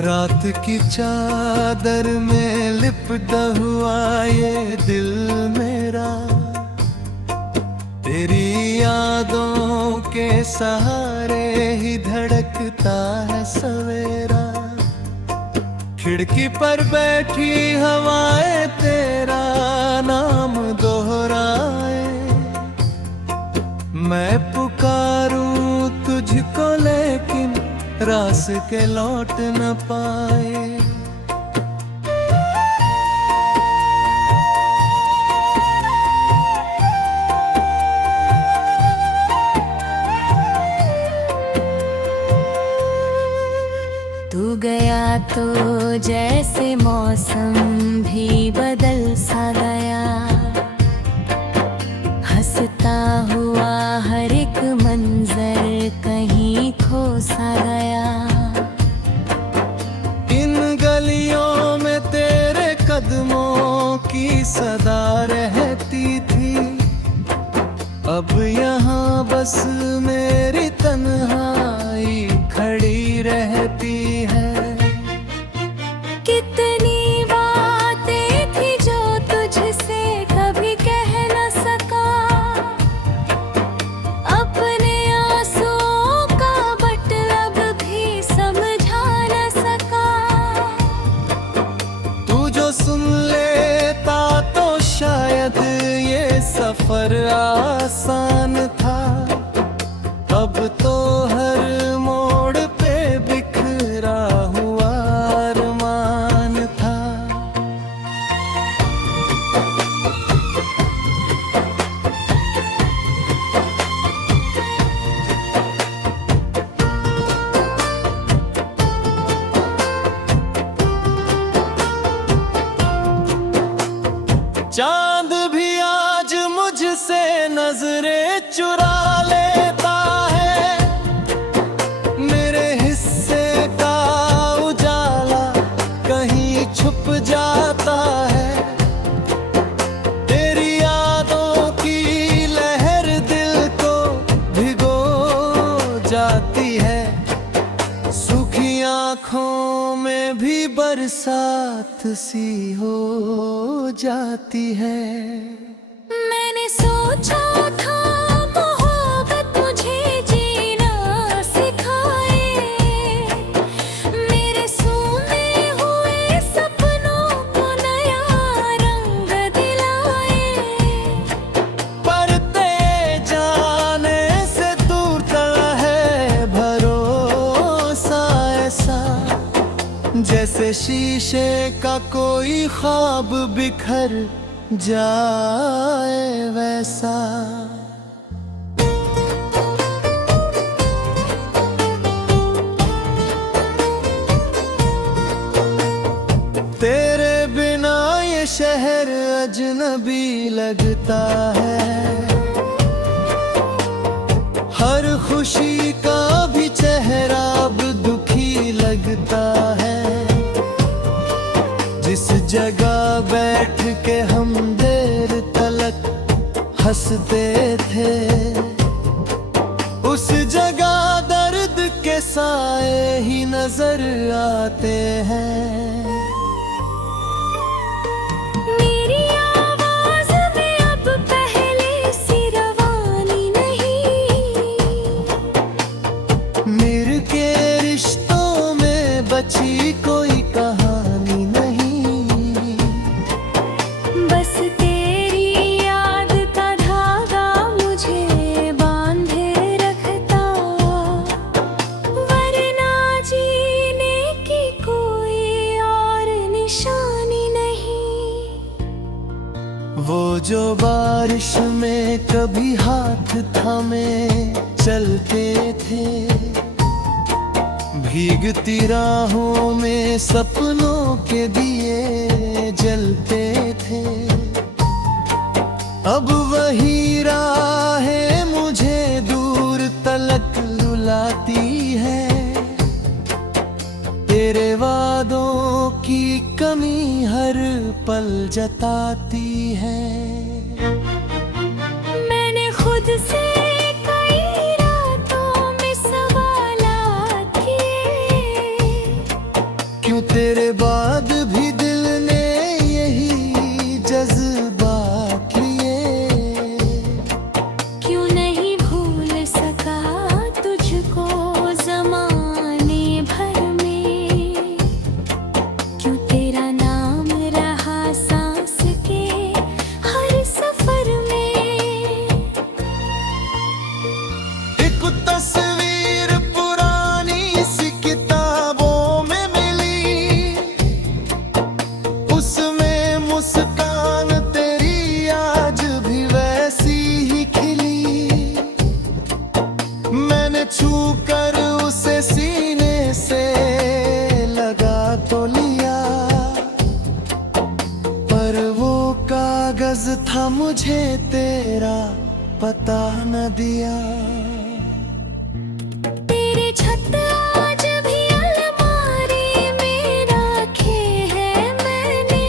रात की चादर में लिपटा हुआ ये दिल मेरा, तेरी यादों के सहारे ही धड़कता है सवेरा। खिड़की पर बैठी हवाएं तेरा नाम दोहराए, मैं पुकारूं तुझको लेकिन रास के लौट न पाए। तू गया तो जैसे मौसम भी बदल सा गया, हंसता हुआ हर एक मंजर कहीं खो सा गया। इन गलियों में तेरे कदमों की सदा रहती थी, अब यहाँ बस मेरी तन्हाई खड़ी रहती है। कितनी बातें थी जो तुझसे कभी कह न सका, अपने आंसुओं का मतलब भी समझा न सका। तू जो सुन लेता तो शायद ये सफर आसान था, अब तो हर मोड़ पे बिखरा हुआ अरमान था। चांद भी आज मुझसे नजरें चुरा लेता है, मेरे हिस्से का उजाला कहीं छुप जाता है। तेरी यादों की लहर दिल को भिगो जाती है, सूखी आँखों में भी बरसात सी हो जाती है। मैंने सोचा था मोहब्बत मुझे जीना सिखाए, मेरे सोने हुए सपनों को नया रंग दिलाए। पर तेरे जाने से दूर तक है भरोसा ऐसा, जैसे शीशे का कोई ख्वाब बिखर जाए वैसा। तेरे बिना ये शहर अजनबी लगता है, हर खुशी का भी चेहरा अब दुखी लगता है। जिस जगह बैठ के हम देर तलक हंसते थे, उस जगह दर्द के साए ही नजर आते हैं। मेरी आवाज में अब पहले सी रवानी नहीं, मेरे के रिश्तों में बची कोई कहानी नहीं, बस तेरी याद का धागा मुझे बांधे रखता, वरना जीने की कोई और निशानी नहीं। वो जो बारिश में कभी हाथ थामे चलते थे, भीगती राहों में सपनों के दिए जलते थे, अब वही राहें मुझे दूर तलक रुलाती है। तेरे वादों की कमी हर पल जताती है। मैंने खुद से कई रातों में सवालात किए, तेरे बाद भी दिल ने यही जज्बा किए। क्यों नहीं भूल सका तुझको जमाने भर में, क्यों तेरा नाम रहा सांस के हर सफर में। एक तस्वीर पुरानी सी किताबों में मिली, उसमें मुस्कान तेरी आज भी वैसी ही खिली। मैंने छू कर उसे सीने से लगा तो लिया, पर वो कागज था मुझे तेरा पता न दिया। तेरे छत आज भी अलमारी में रखे हैं मैंने,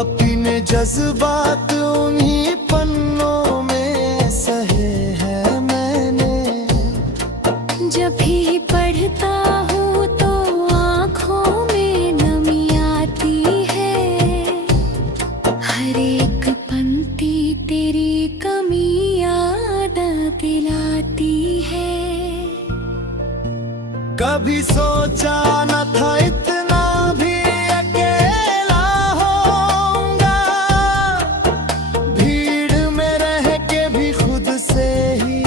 अपने जज्बात उन्हीं पन्नों में सहे हैं मैंने। जब भी पढ़ता हूँ तो आँखों में नमी आती है, हर एक पंक्ति तेरी कमी याद दिलाती है। कभी सोचा न था इतना भी अकेला होऊंगा, भीड़ में रह के भी खुद से ही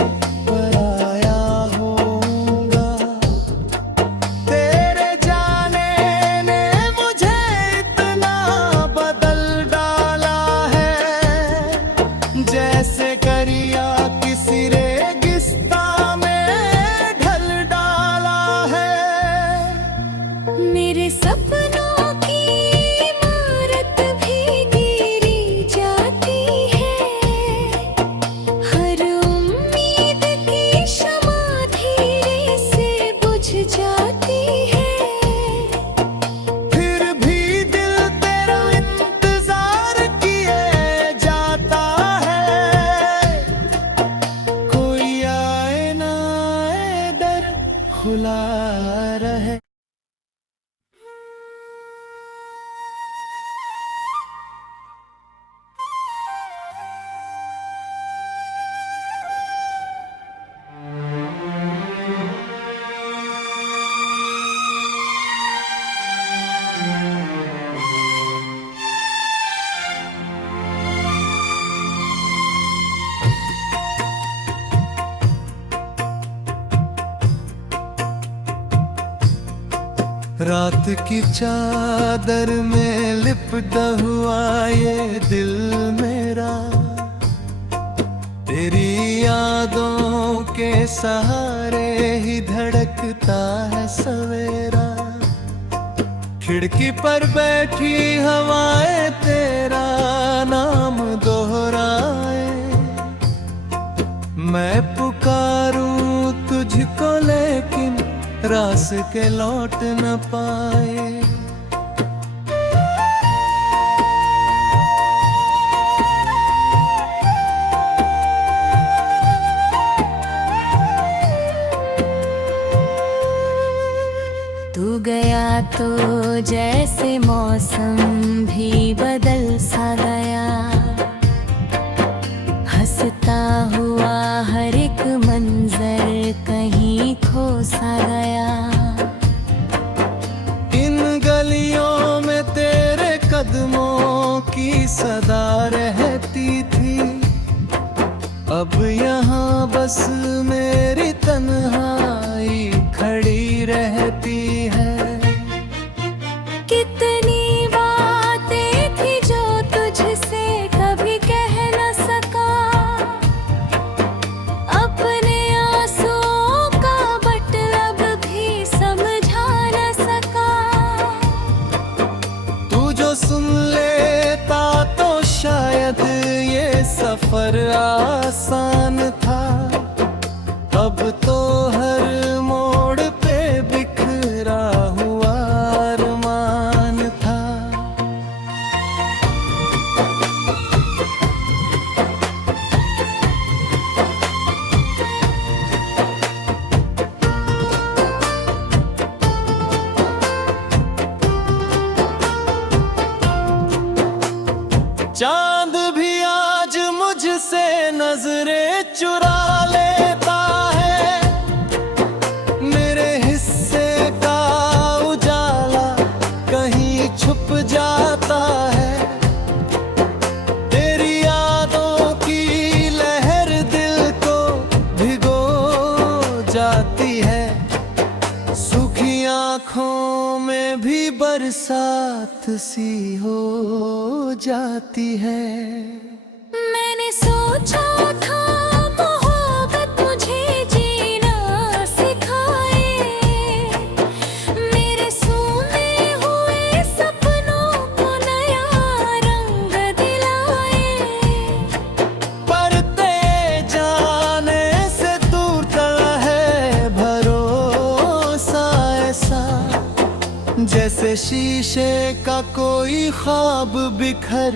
पराया होऊंगा। तेरे जाने ने मुझे इतना बदल डाला है, जैसे करिया किसी रेगिस्तान में ढल डाला है। मेरे सपनों की इमारत भी गिरी जाती है, हर उम्मीद की शमा धीरे से बुझ जाती है। फिर भी दिल तेरा इंतजार किए जाता है, कोई आए ना आए दर खुला रहे। रात की चादर में लिपटा हुआ ये दिल मेरा, तेरी यादों के सहारे ही धड़कता है सवेरा। खिड़की पर बैठी हवाएं तेरा नाम दोहराए, मैं पुकारूं तुझको लेकिन रास के लौट न पाए। तू गया तो जैसे मौसम भी बदल सा गया, हंसता हुआ हर एक मंजर कहीं खो सा गया। इन गलियों में तेरे कदमों की सदा रहती थी, अब यहाँ बस मेरी तन्हाई खड़ी रहती है। कितनी बातें थी जो तुझसे कभी कह न सका, अपने आंसुओं का मतलब भी समझा न सका। तू जो सुन लेता तो शायद ये सफर आसान था, चांद भी आज मुझसे नजरें चुरा लेता है, मेरे हिस्से का उजाला कहीं छुप जाता है। तेरी यादों की लहर दिल को भिगो जाती है, सूखी आँखों में भी बरसात सी हो जाती है। मैंने सोचा था मोहब्बत मुझे जीना सिखाए, मेरे सोने हुए सपनों को नया रंग दिलाए। पर तेरे जाने से टूटा है भरोसा ऐसा, जैसे शीशे का कोई ख्वाब बिखर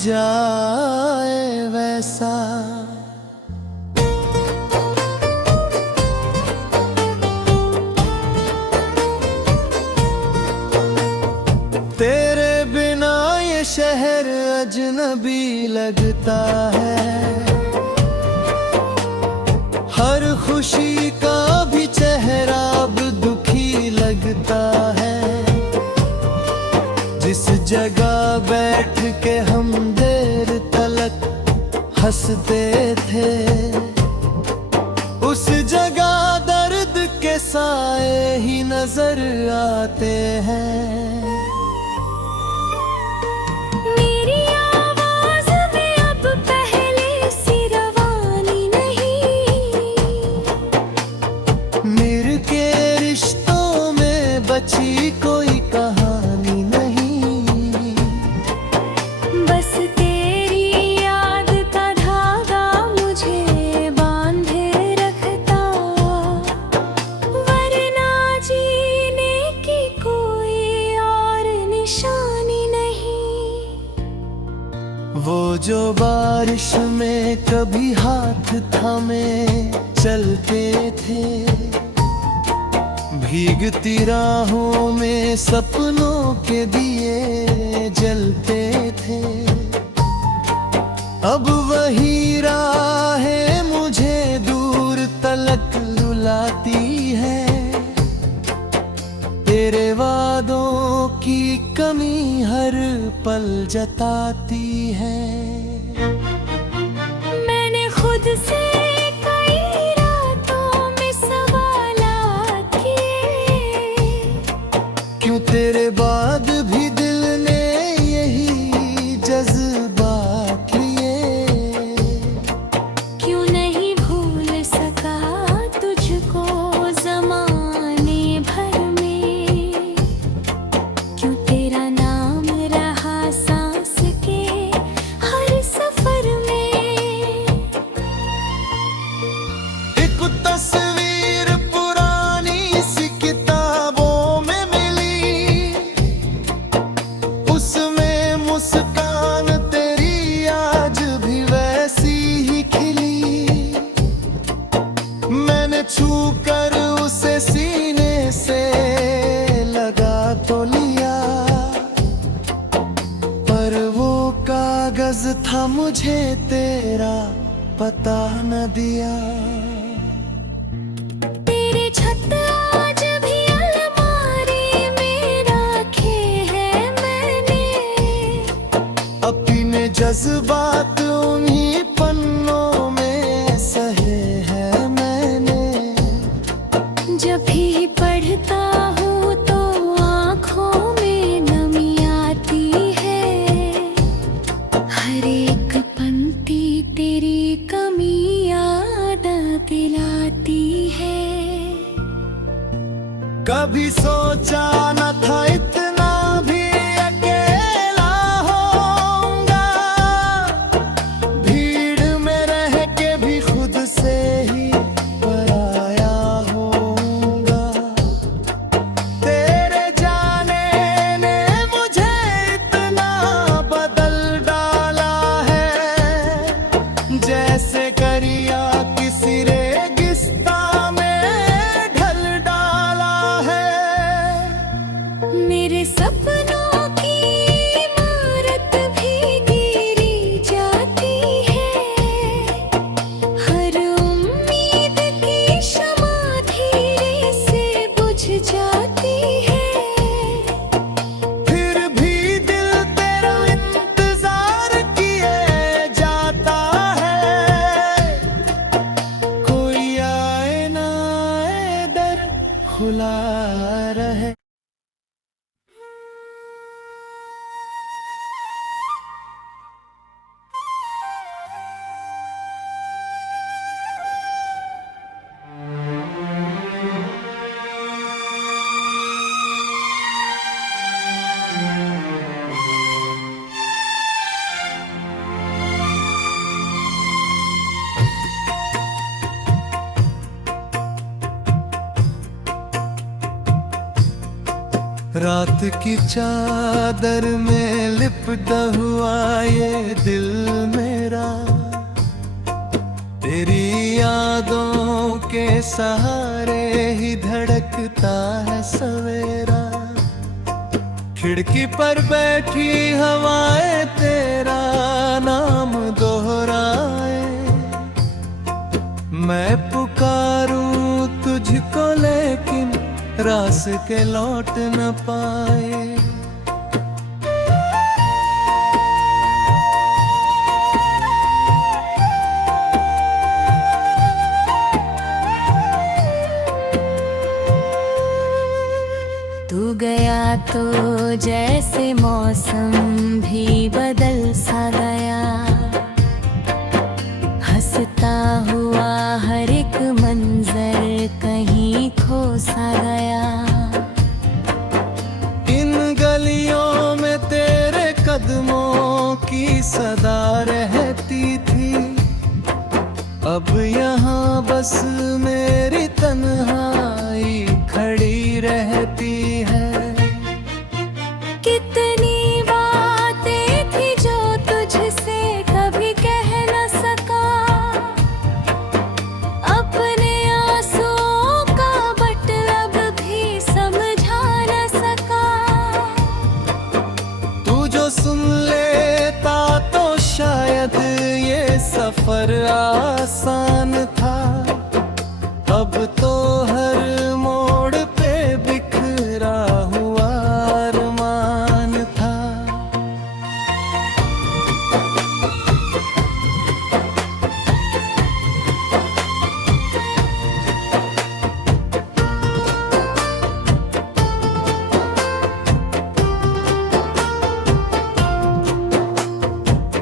जाए वैसा। तेरे बिना ये शहर अजनबी लगता है, हर खुशी का भी चेहरा अब दुखी लगता है। जिस जगह बैठ के हम देर तलक हंसते थे, उस जगह दर्द के साए ही नजर आते हैं। मेरी आवाज में अब पहले सी रवानी नहीं, मेरे के रिश्तों में बची कोई कहानी नहीं। बस तेरी याद का धागा मुझे बांधे रखता, वरना जीने की कोई और निशानी नहीं। वो जो बारिश में कभी हाथ थामे चलते थे, भीगती राहों में सपनों के दिए जलते थे। अब वही राहें मुझे दूर तलक रुलाती है, तेरे वादों की कमी हर पल जताती है। मैंने खुद से कई रातों में सवालात किए, क्यों तेरे बाद भी दिल ने यही जज्बात लिए। क्यों नहीं भूल सका तुझको ज़माने भर में, क्यों तेरा नाम रहा सांस के हर सफर में। एक तस्वीर पुरानी सी किताबों में मिली, उसमें मुस्कान तेरी आज भी वैसी ही खिली। मैंने छू कर उसे सीने से लगा तो लिया, पर वो कागज था मुझे तेरा पता न दिया। तेरे छत आज भी अलमारी में रखे हैं मैंने, अपने जज्बात उन्हीं पन्नों में सहे हैं मैंने। जब भी पढ़ता हूँ तो आँखों में नमी आती है, हर एक पंक्ति तेरी कमी याद दिलाती है। कभी सोचा न था इतना भी अकेला होऊंगा, भीड़ में रह के भी खुद से ही पराया होऊंगा। तेरे जाने ने मुझे इतना बदल डाला है, जैसे करिया किसी रेगिस्तान में ढल डाला है। मेरे रात की चादर में लिपटा हुआ ये दिल मेरा, तेरी यादों के सहारे ही धड़कता है सवेरा। खिड़की पर बैठी हवाएं तेरा नाम दोहराए, मैं पुकारूं तुझको लेकिन रास के लौट न पाए। तू गया तो जैसे मौसम भी बदल सा गया, हंसता हुआ हर एक मंजर कहीं खो सा गया। इन गलियों में तेरे कदमों की सदा रहती थी, अब यहाँ बस मेरी तन्हाई खड़ी रहती है। कितनी बातें थी जो तुझसे कभी कह न सका, अपने आंसुओं का मतलब भी समझा न सका। तू जो सुन लेता तो शायद ये सफर आसान था, अब तो हर मोड़ पे बिखरा हुआ अरमान था।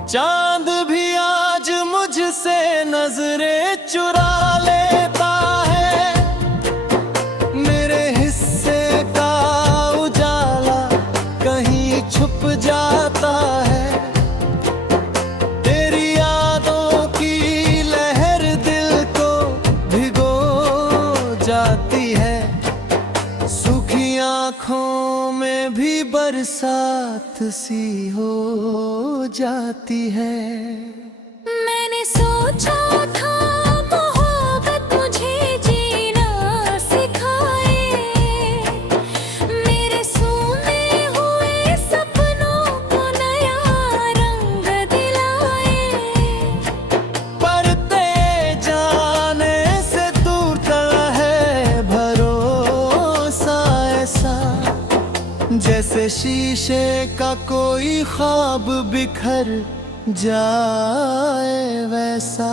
चांद भी आज मुझसे नजरें चुरा लेता है, मेरे हिस्से का उजाला कहीं छुप जाता है। तेरी यादों की लहर दिल को भिगो जाती है, सूखी आँखों में भी बरसात सी हो जाती है। मैंने सोचा था मोहब्बत मुझे जीना सिखाए, मेरे सोने हुए सपनों को नया रंग दिलाए। पर तेरे जाने से टूटा है भरोसा ऐसा, जैसे शीशे का कोई ख्वाब बिखर जाए वैसा।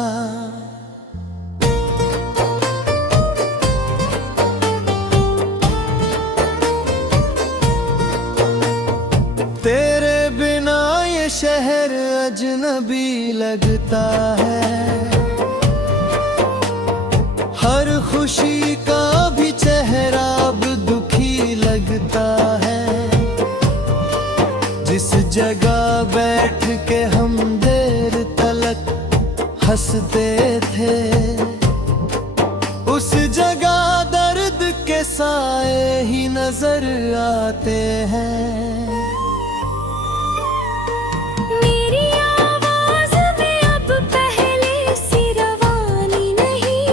तेरे बिना ये शहर अजनबी लगता है, हर खुशी का भी चेहरा अब दुखी लगता है। जिस जगह बैठ के हम देर तलक हंसते थे, उस जगह दर्द के साए ही नजर आते हैं। मेरी आवाज में अब पहले सी रवानी नहीं,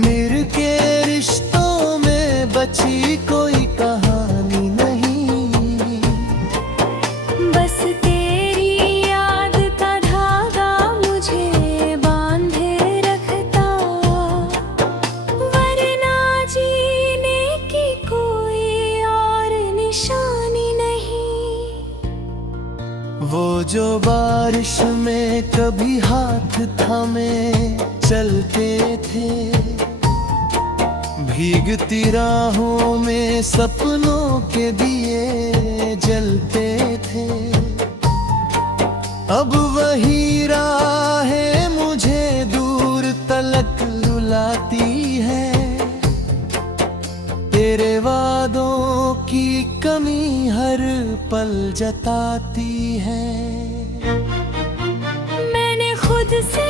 मेरे के रिश्तों में बची कोई कहानी नहीं, बस तेरी याद का धागा मुझे बांधे रखता, वरना जीने की कोई और निशानी नहीं। वो जो बारिश में कभी हाथ थामे चलते थे, भीगती राहों में सपनों के दिए जलते थे, अब वही राहें मुझे दूर तलक रुलाती है। तेरे वादों की कमी हर पल जताती है। मैंने खुद से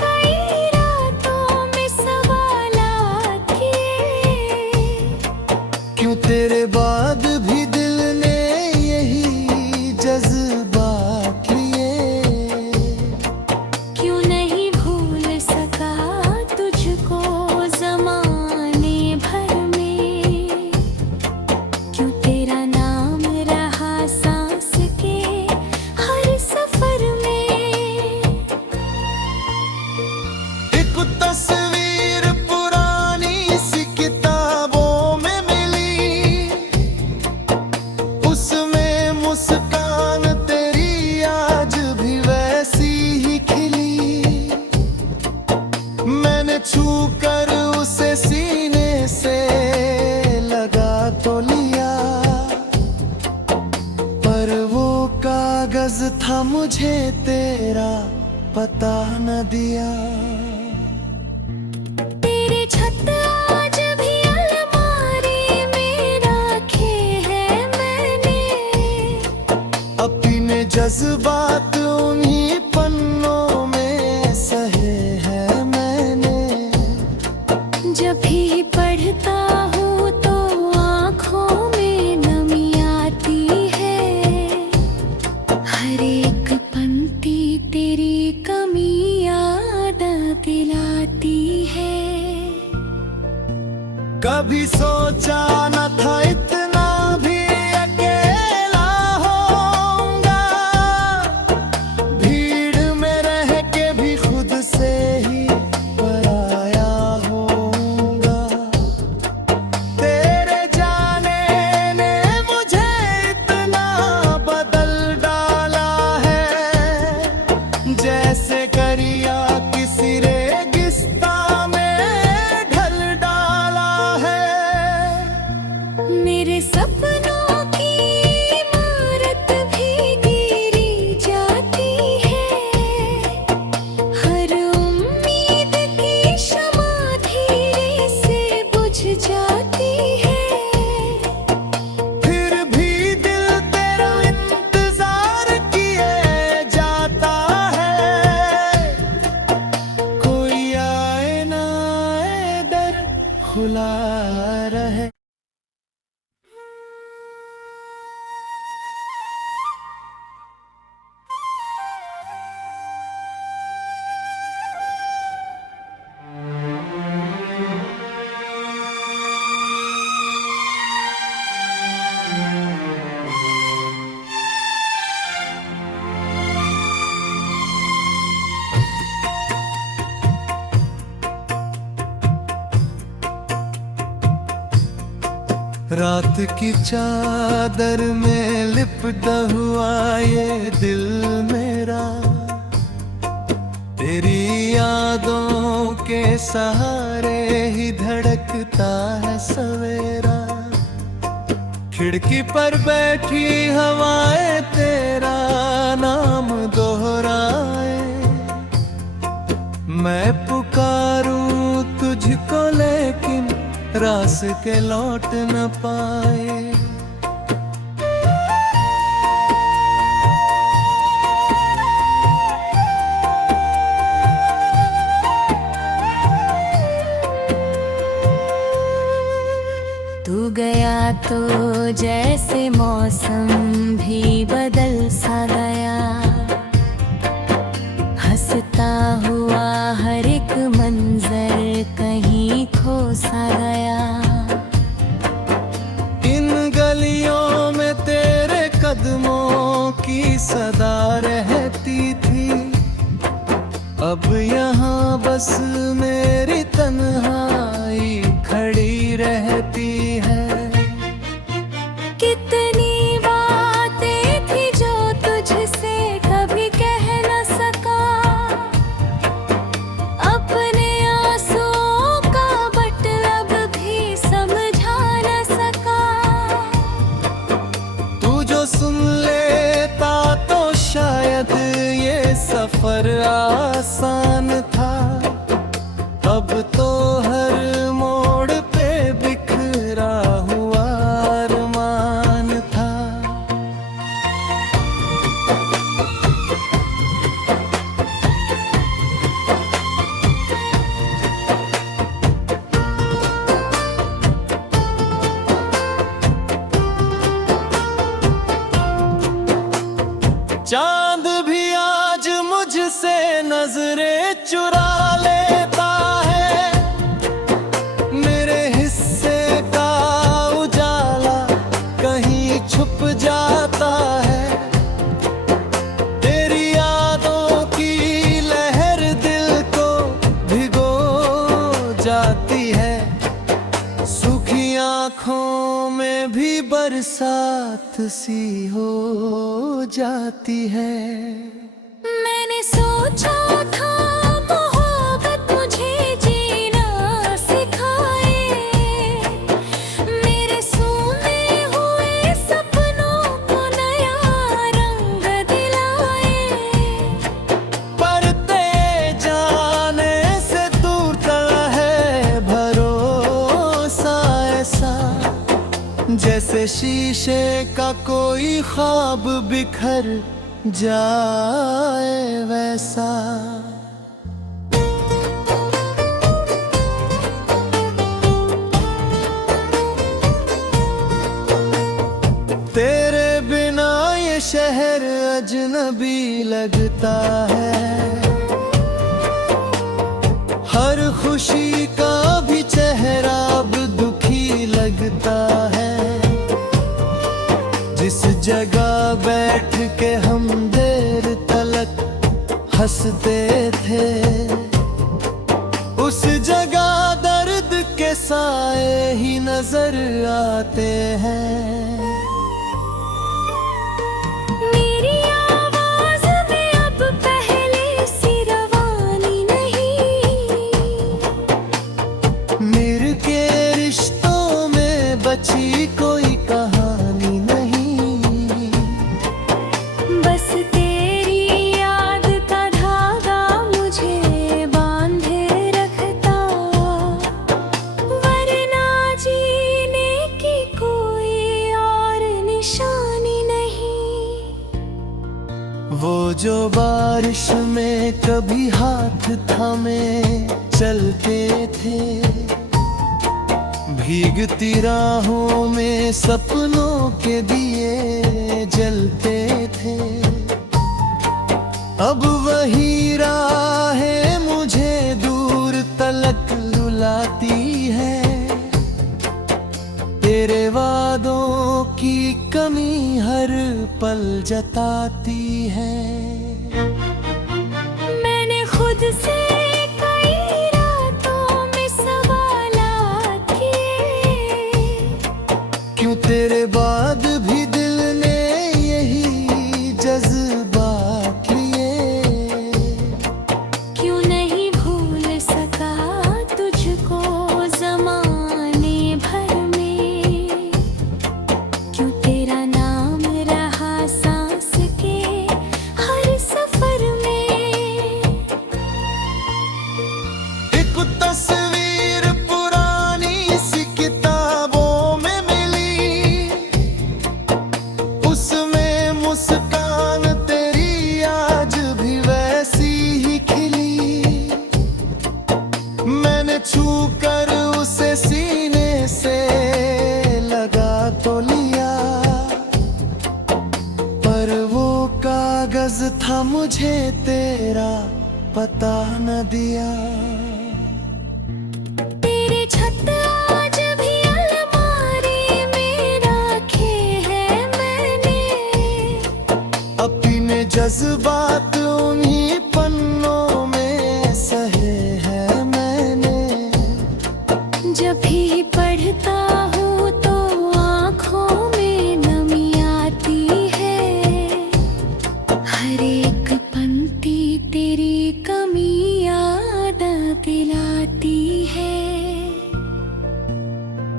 कई रातों में सवालात किए, तेरे बाद भी दिल ने यही जज्बा किए। क्यों नहीं भूल सका तुझको जमाने भर में, क्यों तेरा नाम रहा सांस के हर सफर में। एक तस्वीर पुरानी सी किताबों में मिली, उसमें मुस्कान तेरी आज भी वैसी ही खिली। मैंने छू कर उसे सीने से लगा तो लिया, पर वो कागज था मुझे तेरा पता न दिया। तेरे छत आज भी अलमारी में रखे हैं मैंने, अपने जज्बात उन्हीं पन्नों में सहे हैं मैंने। जब भी पढ़ता हूँ तो आँखों में नमी आती है, हर एक पंक्ति तेरी कमी याद दिलाती है। कभी सोचा न था इतना भी अकेला होऊंगा, भीड़ में रह के भी खुद से ही पराया होऊंगा। तेरे जाने ने मुझे इतना बदल डाला है, जैसे करिया किसी रेगिस्तान में ढल डाला है। मेरे सपनों की इमारत भी गिरी जाती है, हर उम्मीद की शमा धीरे से बुझ जाती है। फिर भी दिल तेरा इंतजार किए जाता है, कोई आए ना आए दर खुला रहे। रात की चादर में लिपटा हुआ ये दिल मेरा, तेरी यादों के सहारे ही धड़कता है सवेरा। खिड़की पर बैठी हवाएं तेरा नाम दोहराए, मैं पुकारूं तुझको लेकिन रास के लौट न पाए। तू गया तो जैसे मौसम भी बदल सा गया, हंसता हुआ हर एक मंजर कहीं खो सा गया। इन गलियों में तेरे कदमों की सदा रहती थी, अब यहाँ बस मेरी तन्हाई खड़ी रहती है। कितनी बातें थी जो तुझसे कभी कह न सका, अपने आंसुओं का मतलब भी समझा न सका। तू जो सुन लेता तो शायद ये सफर आसान था, अब तो हर मोड़ पे बिखरा चांद भी आज मुझसे नजरें चुरा लेता है, मेरे हिस्से का उजाला कहीं छुप जाता है। तेरी यादों की लहर दिल को भिगो जाती है, सूखी आँखों में भी बरसात सी हो जाती है। मैंने सोचा था मोहब्बत मुझे जीना सिखाए, मेरे सोने हुए सपनों को नया रंग दिलाए। पर तेरे जाने से टूटा है भरोसा ऐसा, जैसे शीशे का कोई ख्वाब बिखर जाए वैसा। तेरे बिना ये शहर अजनबी लगता है, हर खुशी का भी चेहरा अब दुखी लगता है। जिस जगह बैठ के हम देर तलक हंसते थे, उस जगह दर्द के साए ही नजर आते हैं। मेरी आवाज में अब पहले सी रवानी नहीं, मेरे के रिश्तों में बची कोई कहानी नहीं। बस तेरी याद का धागा मुझे बांधे रखता, वरना जीने की कोई और निशानी नहीं। वो जो बारिश में कभी हाथ थामे चलते थे, भीगती राहों में सपनों के दिए जलते थे। अब वही राहें मुझे दूर तलक रुलाती है, तेरे वादों की कमी हर पल जताती है। मैंने खुद से कई रातों में सवालात किए, क्यों तेरे बाद भी दिल ने यही जज्बात लिए। क्यों नहीं भूल सका तुझको ज़माने भर में, क्यों तेरा नाम रहा सांस के हर सफर में। एक तस्वीर पुरानी सी किताबों में मिली, उसमें मुस्कान तेरी आज भी वैसी ही खिली। मैंने छू कर उसे सीने से लगा तो लिया, पर वो कागज था मुझे तेरा पता न दिया। तेरे छत आज भी अलमारी में रखे हैं मैंने, अपने जज्बात उन्हीं पन्नों में सहे हैं मैंने। जब भी पढ़ता हूँ तो आँखों में नमी आती है, हर एक पंक्ति तेरी कमी याद दिलाती है।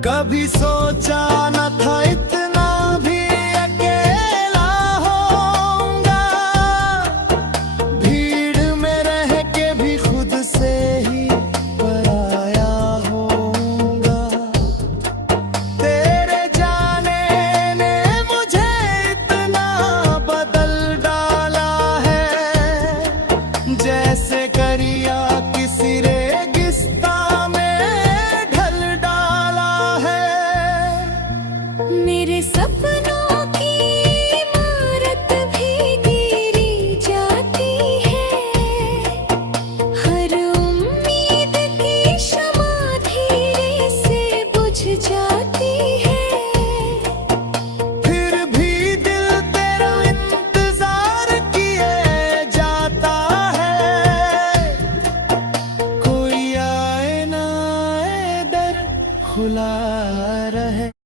कभी सोचा न था इतना भी अकेला होऊंगा, भीड़ में रह के भी खुद से ही पराया होऊंगा। तेरे जाने ने मुझे इतना बदल डाला है, जैसे करिया किसी रेगिस्तान में ढल डाला है। मेरे सपने